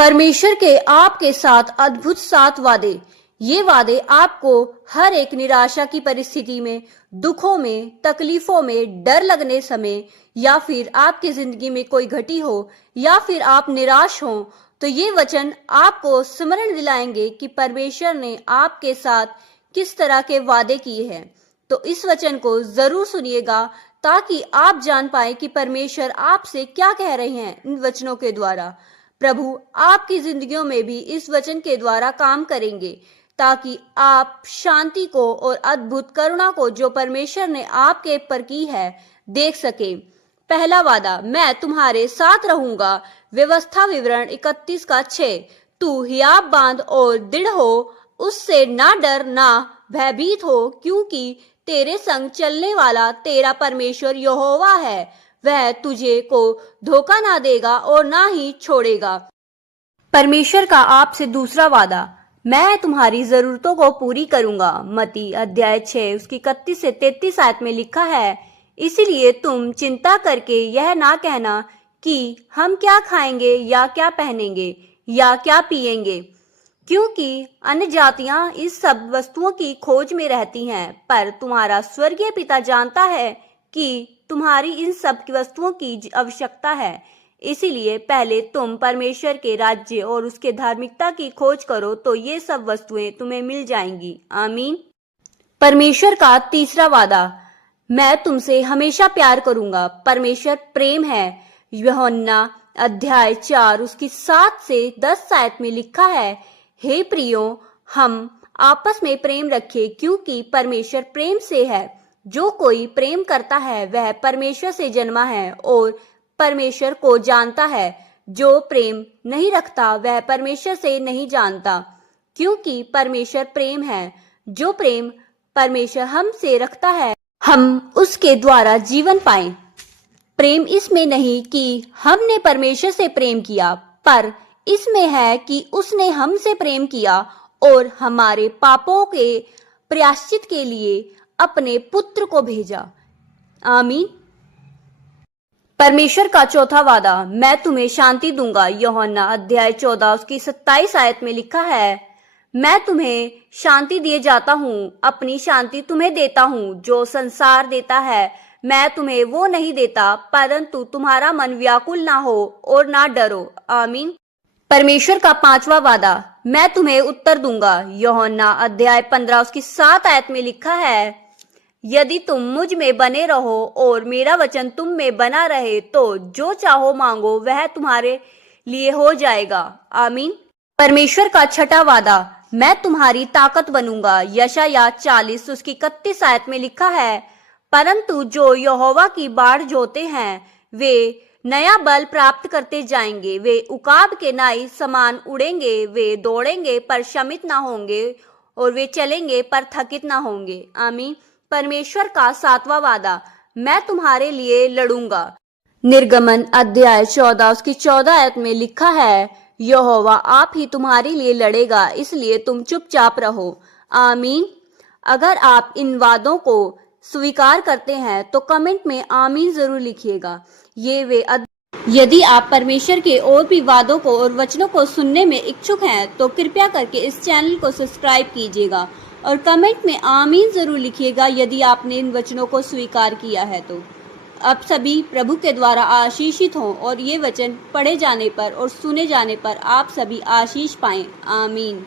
परमेश्वर के आपके साथ अद्भुत 7 वादे। ये वादे आपको हर एक निराशा की परिस्थिति में, दुखों में, तकलीफों में, डर लगने समय, या फिर आपकी जिंदगी में कोई घटी हो, या फिर आप निराश हो, तो ये वचन आपको स्मरण दिलाएंगे कि परमेश्वर ने आपके साथ किस तरह के वादे किए हैं। तो इस वचन को जरूर सुनिएगा ताकि आप जान पाए कि परमेश्वर आपसे क्या कह रहे हैं इन वचनों के द्वारा। प्रभु आपकी जिंदगियों में भी इस वचन के द्वारा काम करेंगे ताकि आप शांति को और अद्भुत करुणा को जो परमेश्वर ने आपके पर की है देख सके। पहला वादा, मैं तुम्हारे साथ रहूंगा। व्यवस्था विवरण 31:6। तू हियाव बांध और दृढ़ हो, उससे ना डर ना भयभीत हो, क्योंकि तेरे संग चलने वाला तेरा परमेश्वर यहोवा है। वह तुझे को धोखा ना देगा और ना ही छोड़ेगा। परमेश्वर का आपसे दूसरा वादा, मैं तुम्हारी जरूरतों को पूरी करूंगा। मत्ती अध्याय 6 उसकी 31 से 33 आयत में लिखा है, इसीलिए तुम चिंता करके यह ना कहना कि हम क्या खाएंगे या क्या पहनेंगे या क्या पिएंगे, क्योंकि अन्य जातियां इस सब वस्तुओं की खोज में रहती हैं, पर तुम्हारा स्वर्गीय पिता जानता है कि तुम्हारी इन सब वस्तुओं की आवश्यकता है। इसीलिए पहले तुम परमेश्वर के राज्य और उसके धार्मिकता की खोज करो, तो ये सब वस्तुएं तुम्हें मिल जाएंगी। आमीन। परमेश्वर का तीसरा वादा, मैं तुमसे हमेशा प्यार करूंगा। परमेश्वर प्रेम है। यूहन्ना अध्याय 4 उसकी 7 से 10 आयत में लिखा है, हे प्रियो, हम आपस में प्रेम रखें, क्योंकि परमेश्वर प्रेम से है। जो कोई प्रेम करता है वह परमेश्वर से जन्मा है और परमेश्वर को जानता है। जो प्रेम नहीं रखता वह परमेश्वर से नहीं जानता, क्योंकि परमेश्वर प्रेम है। जो प्रेम परमेश्वर हमसे रखता है, हम उसके द्वारा जीवन पाएं। प्रेम इसमें नहीं कि हमने परमेश्वर से प्रेम किया, पर इसमें है कि उसने हमसे प्रेम किया और हमारे पापों के प्रायश्चित के लिए अपने पुत्र को भेजा। आमीन। परमेश्वर का चौथा वादा, मैं तुम्हें शांति दूंगा। यूहन्ना अध्याय 14 उसकी 27 आयत में लिखा है, मैं तुम्हें शांति दिए जाता हूँ, अपनी शांति तुम्हें देता हूँ। जो संसार देता है मैं तुम्हें वो नहीं देता, परंतु तुम्हारा मन व्याकुल ना हो और ना डरो। आमीन। परमेश्वर का पांचवा वादा, मैं तुम्हें उत्तर दूंगा। यूहन्ना अध्याय 15 उसकी 7 आयत में लिखा है, यदि तुम मुझ में बने रहो और मेरा वचन तुम में बना रहे, तो जो चाहो मांगो वह तुम्हारे लिए हो जाएगा। आमीन। परमेश्वर का छठा वादा, मैं तुम्हारी ताकत बनूंगा। यशायाह 40 उसकी 31 आयत में लिखा है, परंतु जो यहोवा की बाढ़ जोते हैं वे नया बल प्राप्त करते जाएंगे। वे उकाब के नाई समान उड़ेंगे। वे दौड़ेंगे पर शमित ना होंगे और वे चलेंगे पर थकित ना होंगे। आमीन। परमेश्वर का सातवां वादा, मैं तुम्हारे लिए लड़ूंगा। निर्गमन अध्याय 14 उसकी 14 आयत में लिखा है, यहोवा आप ही तुम्हारे लिए लड़ेगा, इसलिए तुम चुपचाप रहो। आमीन। अगर आप इन वादों को स्वीकार करते हैं तो कमेंट में आमीन जरूर लिखिएगा। यदि आप परमेश्वर के और भी वादों को और वचनों को सुनने में इच्छुक हैं तो कृपया करके इस चैनल को सब्सक्राइब कीजिएगा और कमेंट में आमीन जरूर लिखिएगा यदि आपने इन वचनों को स्वीकार किया है। तो अब सभी प्रभु के द्वारा आशीषित हों और ये वचन पढ़े जाने पर और सुने जाने पर आप सभी आशीष पाएं। आमीन।